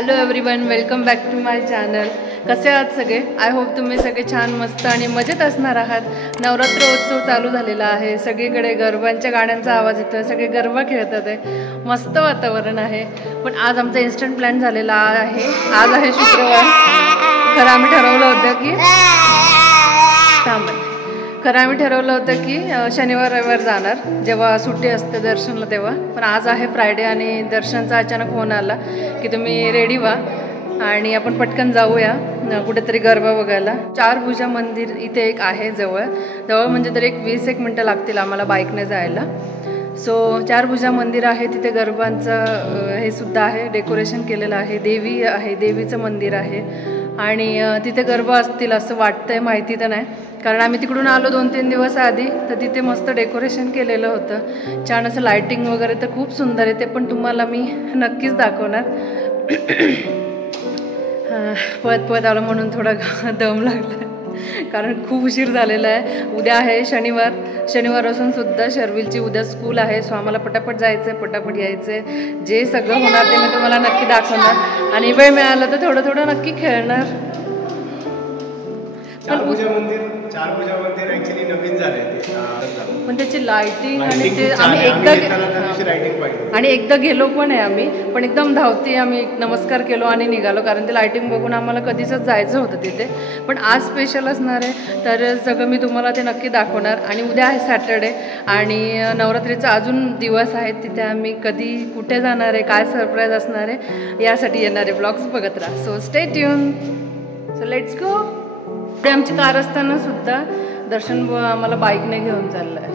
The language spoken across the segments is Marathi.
Hello everyone, welcome back to my channel. कसे आहात सगळे? आय होप तुम्ही सगळे छान मस्त आणि मजेत असणार आहात. नवरात्र उत्सव चालू झालेला आहे. सगळीकडे गरबांच्या गाण्यांचा आवाज येतो, सगळे गरबा खेळतात आहे, मस्त वातावरण आहे. पण आज आमचा इन्स्टंट प्लॅन झालेला आहे. आज आहे शुक्रवार. खरं आम्ही ठरवलं होतं की शनिवार रविवार जाणार, जेव्हा सुट्टी असते दर्शनला तेव्हा. पण आज आहे फ्रायडे आणि दर्शनचा अचानक फोन आला की तुम्ही रेडी व्हा आणि आपण पटकन जाऊया कुठेतरी गरबा बघायला. चारभुजा मंदिर इथे एक आहे जवळ म्हणजे तरी 20-1 मिनटं लागतील आम्हाला बाईकने जायला. सो चारभुजा मंदिर आहे, तिथे गरबांचं हे सुद्धा आहे, डेकोरेशन केलेलं आहे. देवी आहे, देवीचं मंदिर आहे आणि तिथे गरबा असतील असं वाटतंय, माहिती तर नाही कारण आम्ही तिकडून आलो 2-3 दिवस आधी. तर तिथे मस्त डेकोरेशन केलेलं होतं, छान असं लायटिंग वगैरे तर खूप सुंदर आहे. ते पण तुम्हाला मी नक्कीच दाखवणार. पळत आलं म्हणून थोडा दम लागला कारण खूप उशीर झालेला आहे. उद्या आहे शनिवार असून सुद्धा शर्विलची उद्या स्कूल आहे. सो आम्हाला पटापट जायचं आहे, पटापट यायचं आहे. जे सगळं होणार ते मी तुम्हाला नक्की दाखवणार आणि वेळ मिळाला तर थोडं नक्की खेळणार. चारभुजा मंदिर ऍक्च्युअली नवीन झालंय पण त्याची लाइटिंग आणि ते आम्ही एकदा गेलो पण आहे आम्ही, पण एकदम धावती आम्ही नमस्कार केलो आणि निघालो कारण ते लाइटिंग बघून आम्हाला कधीच जायचं होतं तिथे. पण आज स्पेशल असणार आहे तर सगळं मी तुम्हाला ते नक्की दाखवणार. आणि उद्या आहे सॅटर्डे आणि नवरात्रीचा अजून दिवस आहेत. तिथे आम्ही कधी कुठे जाणार आहे, काय सरप्राईज असणार आहे यासाठी येणारे ब्लॉग्स बघत राहा. So stay tune. So let's go. ते आमची कार असताना सुद्धा दर्शन आम्हाला बाईकने घेऊन चाललं आहे.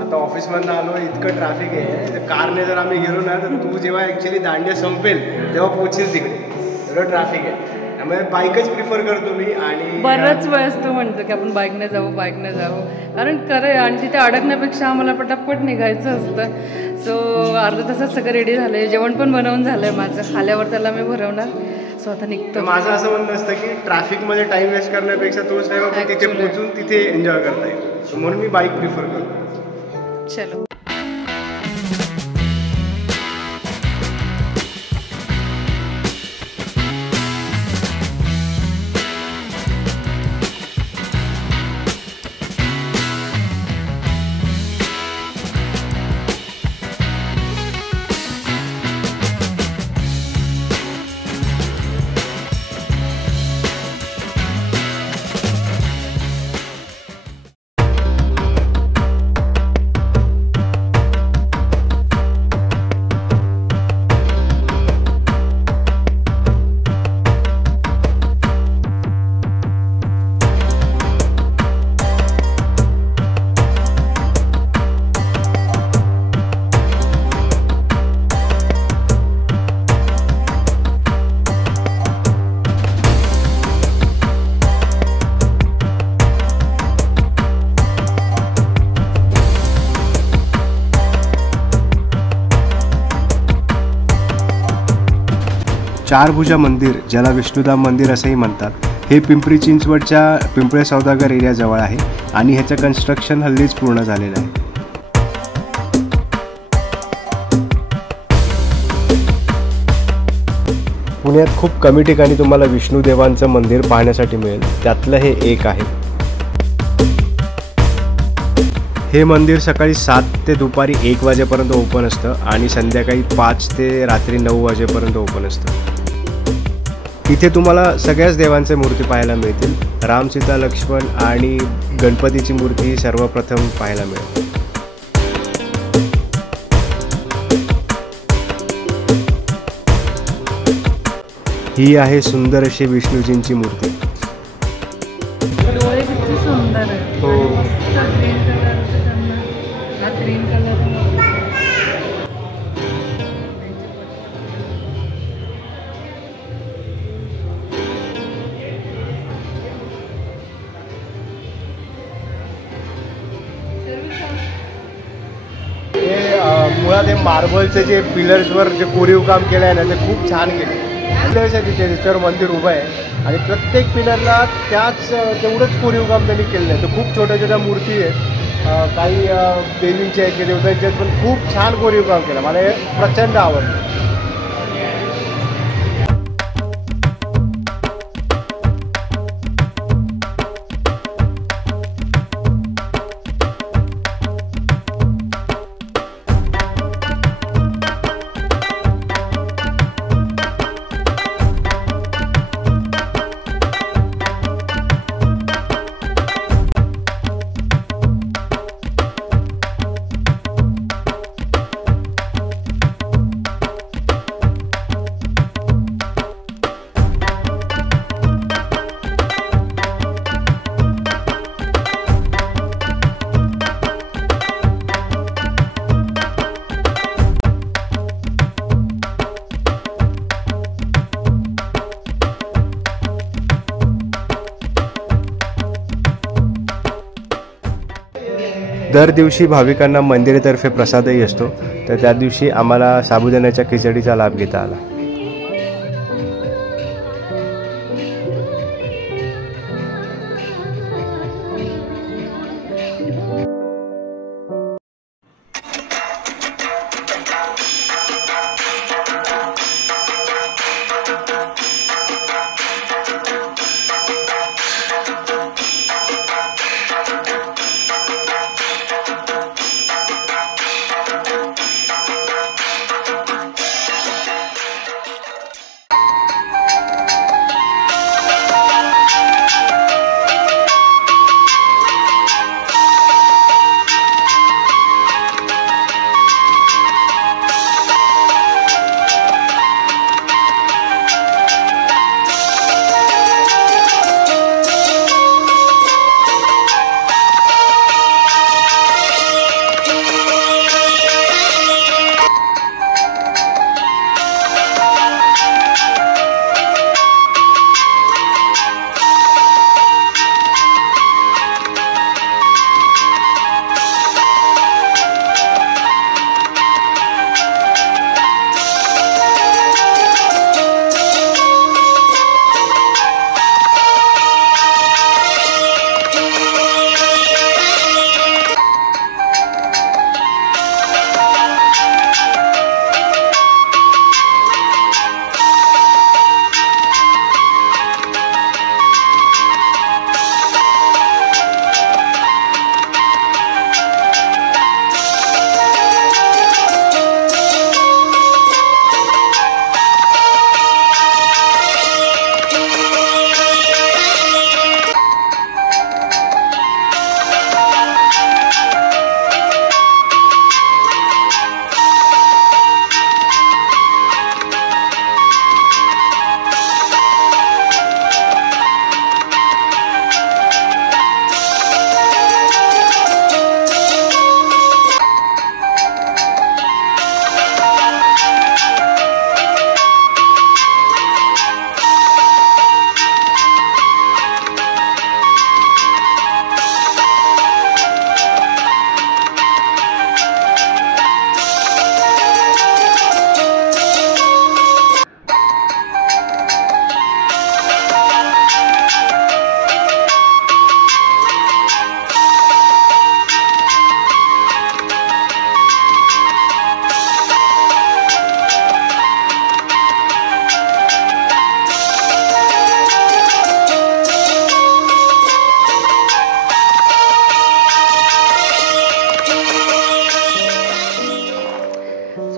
आता ऑफिसमधून आलो, इतकं ट्रॅफिक आहे. कारने जर आम्ही गेलो ना तर तू जेव्हा ॲक्च्युली दांडिया संपेल तेव्हा पोहोचेल तिकडे, एवढं ट्रॅफिक आहे. त्यामुळे बाईकच प्रिफर करतो मी. आणि बरंच वेळेस तो म्हणतो की आपण बाईकने जाऊ कारण खरं आहे आणि तिथे अडकण्यापेक्षा आम्हाला पटापट निघायचं असतं. सो अर्धा तासात सगळं रेडी झालं आहे, जेवण पण बनवून झालं आहे माझं. आल्यावर त्याला मी भरवणार. सो आता निघतो. माझं असं म्हणणं असतं की ट्रॅफिकमध्ये टाईम वेस्ट करण्यापेक्षा तोच टाईम आपण तिथे पोहोचून तिथे एन्जॉय करता येईल. सो म्हणून मी बाईक प्रिफर करतो. चलो. चारभुजा मंदिर, ज्याला विष्णुधाम मंदिर असंही म्हणतात, हे पिंपरी चिंचवडच्या पिंपळे सौदागर एरियाजवळ आहे आणि ह्याचं कन्स्ट्रक्शन हल्लीच पूर्ण झालेलं आहे. पुण्यात खूप कमी ठिकाणी तुम्हाला विष्णुदेवांचं मंदिर पाहण्यासाठी मिळेल, त्यातलं हे एक आहे. हे मंदिर सकाळी 7 ते दुपारी 1 वाजेपर्यंत ओपन असतं आणि संध्याकाळी 5 ते रात्री 9 वाजेपर्यंत ओपन असतं. इथे तुम्हाला सगळ्याच देवांचे मूर्ती पाहायला मिळतील. राम, सीता, लक्ष्मण आणि गणपतीची मूर्ती सर्वप्रथम पाहायला मिळेल. ही आहे सुंदर अशी विष्णूजींची मूर्ती. मुळात हे मार्बलचे जे पिलर्सवर जे कोरीव काम केलं आहे ना ते खूप छान केले. पिलर्स आहे तिथे, त्याच्यावर मंदिर उभं आहे आणि प्रत्येक पिलरला तेवढंच कोरीव काम त्यांनी केलेलं आहे. तर खूप छोट्या मूर्ती आहेत, काही देवींचे आहेत, देवतांचे आहेत, पण खूप छान कोरीव काम केलं. मला हे प्रचंड आवडलं. दर दिवशी भाविकांना मंदिरातर्फे प्रसादही असतो, तर त्या दिवशी आम्हाला साबुदाण्याच्या खिचडीचा लाभ घेता आला.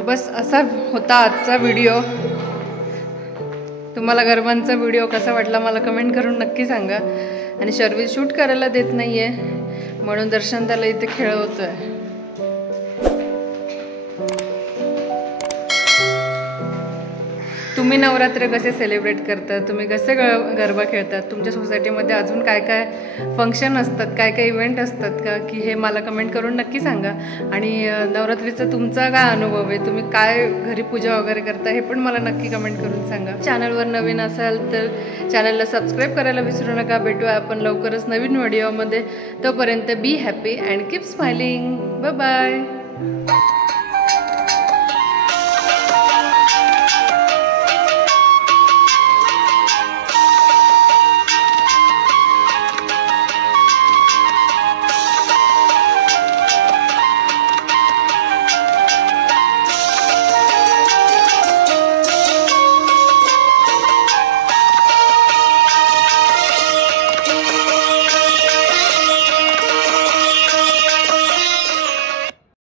बस असा होता आजचा व्हिडिओ. तुम्हाला गरबांचा व्हिडिओ कसा वाटला मला कमेंट करून नक्की सांगा. आणि शर्विल शूट करायला देत नाही आहे म्हणून दर्शन त्याला इथे खेळवतो आहे. तुम्ही नवरात्र कसे सेलिब्रेट करता, तुम्ही कसे गरबा खेळतात, तुमच्या सोसायटीमध्ये अजून काय काय फंक्शन असतात, काय काय इव्हेंट असतात का की हे मला कमेंट करून नक्की सांगा. आणि नवरात्रीचा तुमचा काय अनुभव आहे, तुम्ही काय घरी पूजा वगैरे करता हे पण मला नक्की कमेंट करून सांगा. चॅनलवर नवीन असाल तर चॅनलला सबस्क्राईब करायला विसरू नका. भेटूया आपण लवकरच नवीन व्हिडिओमध्ये. तोपर्यंत be happy and keep smiling. Bye bye.